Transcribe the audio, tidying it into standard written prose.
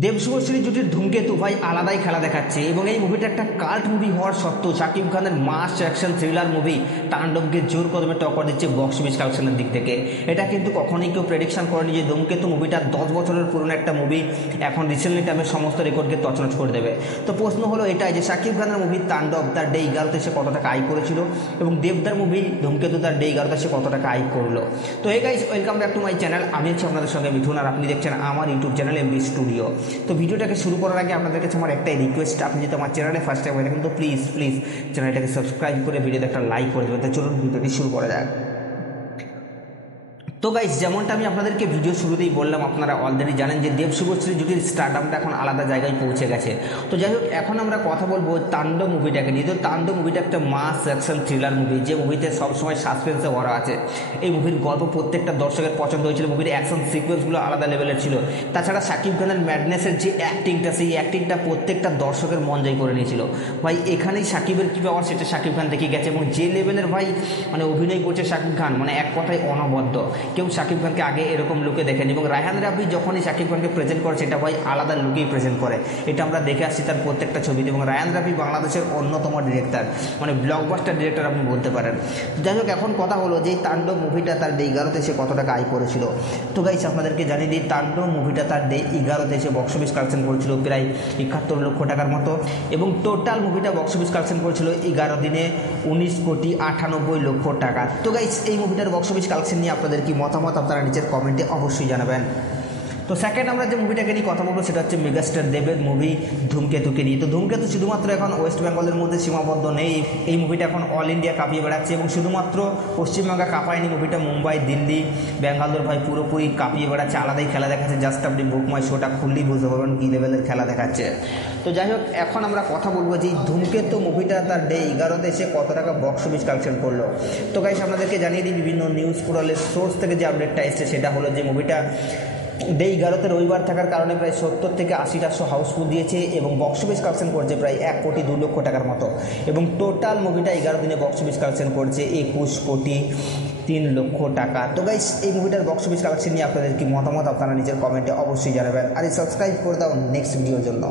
দেব শুভশ্রী জুটির ধূমকেতু ভাই আলাদাই খেলা দেখাচ্ছে এবং এই মুভিটা একটা কাল্ট মুভি হওয়ার সত্ত্বেও শাকিব খানের মাস অ্যাকশন থ্রিলার মুভি তাণ্ডবকে জোর কদমে টক্কর দিচ্ছে বক্স অফিস কালেকশনের দিক থেকে। এটা কিন্তু কখনোই কেউ প্রেডিকশন করেনি যে ধূমকেতু মুভিটা 10 বছরের পুরনো একটা মুভি এখন রিসেন্টলি টাইমে সমস্ত রেকর্ডকে তছনছ করে দেবে। তো প্রশ্ন হলো এটাই যে শাকিব খানের মুভি তাণ্ডব তার ডে 11তে সে কত টাকা আয় করেছিল এবং দেবদার মুভি ধূমকেতু তার ডে 11তে সে কত টাকা আয় করলো। তো hey guys, welcome back to my channel. আমি হচ্ছি আপনাদের সঙ্গে মিঠুন আর আপনি দেখছেন আমার ইউটিউব চ্যানেল এমবি স্টুডিও। তো ভিডিওটাকে শুরু করার আগে আপনাদের কাছে আমার একটাই রিকোয়েস্ট, আপনি যদি আমার চ্যানেলে ফার্স্ট টাইম হয়ে থাকেন তো প্লিজ চ্যানেলটাকে সাবস্ক্রাইব করে ভিডিওতে একটা লাইক করে দেবেন। তো চলুন ভিডিওটি শুরু করা যাক। তো গাইস, যেমনটা আমি আপনাদেরকে ভিডিও শুরুতেই বললাম, আপনারা অলরেডি জানেন যে দেব শুভশ্রী জুটির স্টারডামটা এখন আলাদা জায়গায় পৌঁছে গেছে। তো যাই হোক, এখন আমরা কথা বলবো তাণ্ডব মুভিটাকে নিয়ে। তো তাণ্ডব মুভিটা একটা মাস অ্যাকশন থ্রিলার মুভি, যে মুভিতে সবসময় সাসপেন্সে ভরা আছে। এই মুভির গল্প প্রত্যেকটা দর্শকের পছন্দ হয়েছিল, মুভির অ্যাকশন সিকোয়েন্সগুলো আলাদা লেভেলের ছিল। তাছাড়া শাকিব খানের ম্যাডনেসের যে অ্যাক্টিংটা, সেই অ্যাক্টিংটা প্রত্যেকটা দর্শকের মন জয় করে নিয়েছিল। ভাই এখানেই শাকিবের কী পাওয়ার সেটা শাকিব খান দেখে গেছে এবং যে লেভেলের ভাই মানে অভিনয় করছে শাকিব খান, মানে এক কথায় অনবদ্য। কেউ শাকিব খানকে আগে এরকম লুকে দেখেনি এবং রায়হান রাফি যখনই শাকিব খানকে প্রেজেন্ট করে সেটা ভাই আলাদা লুকেই প্রেজেন্ট করে। এটা আমরা দেখে আসছি তার প্রত্যেকটা ছবিতে এবং রায়হান রাফি বাংলাদেশের অন্যতম ডিরেক্টর, মানে ব্লকবাস্টার ডিরেক্টর আপনি বলতে পারেন। যাই হোক, এখন কথা হলো যে তাণ্ডব মুভিটা তার ডে 11তে সে কত টাকা আয় করেছিল। তো গাইস, আপনাদেরকে জানিয়ে দিই, তাণ্ডব মুভিটা তার ডে 11তে সে বক্স অফিস কালেকশন করেছিল প্রায় 71 লক্ষ টাকার মতো এবং টোটাল মুভিটা বক্স অফিস কালেকশন করেছিল 11 দিনে 19,98,00,000 টাকা। তো গাইস, এই মুভিটার বক্স অফিস কালেকশন নিয়ে আপনাদের কি মতামত আপনারা নিচের কমেন্টে অবশ্যই জানাবেন। তো সেকেন্ড আমরা যে মুভিটাকে নিয়ে কথা বলবো সেটা হচ্ছে মেগাস্টার দেবের মুভি ধূমকেতুকে নিয়ে। তো ধূমকেতু শুধুমাত্র এখন ওয়েস্ট বেঙ্গলের মধ্যে সীমাবদ্ধ নেই, এই মুভিটা এখন অল ইন্ডিয়া কাঁপিয়ে বেড়াচ্ছে এবং শুধুমাত্র পশ্চিমবঙ্গে কাঁপায়নি, মুভিটা মুম্বাই, দিল্লি, ব্যাঙ্গালোর ভাই পুরোপুরি কাঁপিয়ে বেড়াচ্ছে। আলাদাই খেলা দেখাচ্ছে, জাস্ট আপনি বুক মাই শোটা খুললেই বুঝতে পারবেন কী লেভেলের খেলা দেখাচ্ছে। তো যাই হোক, এখন আমরা কথা বলবো যে ধূমকেতু মুভিটা তার ডে 11তে এসে কত টাকা বক্স অফিস কালেকশন করলো। তো গাইস, আপনাদেরকে জানিয়ে দিই বিভিন্ন নিউজ পোর্টালের সোর্স থেকে যে আপডেটটা এসছে সেটা হলো যে মুভিটা ডে 11তে রবিবার থাকার কারণে প্রায় 70 থেকে 80টা শো হাউসফুল দিয়েছে এবং বক্স অফিস কালেকশন করছে প্রায় 1,02,00,000 টাকার মতো এবং টোটাল মুভিটা 11 দিনে বক্স অফিস কালেকশন করছে 21,03,00,000 টাকা। তো গাইস, এই মুভিটার বক্স অফিস কালেকশন নিয়ে আপনাদের কি মতামত আপনারা নিজের কমেন্টে অবশ্যই জানাবেন আর সাবস্ক্রাইব করে দাও নেক্সট ভিডিওর জন্য।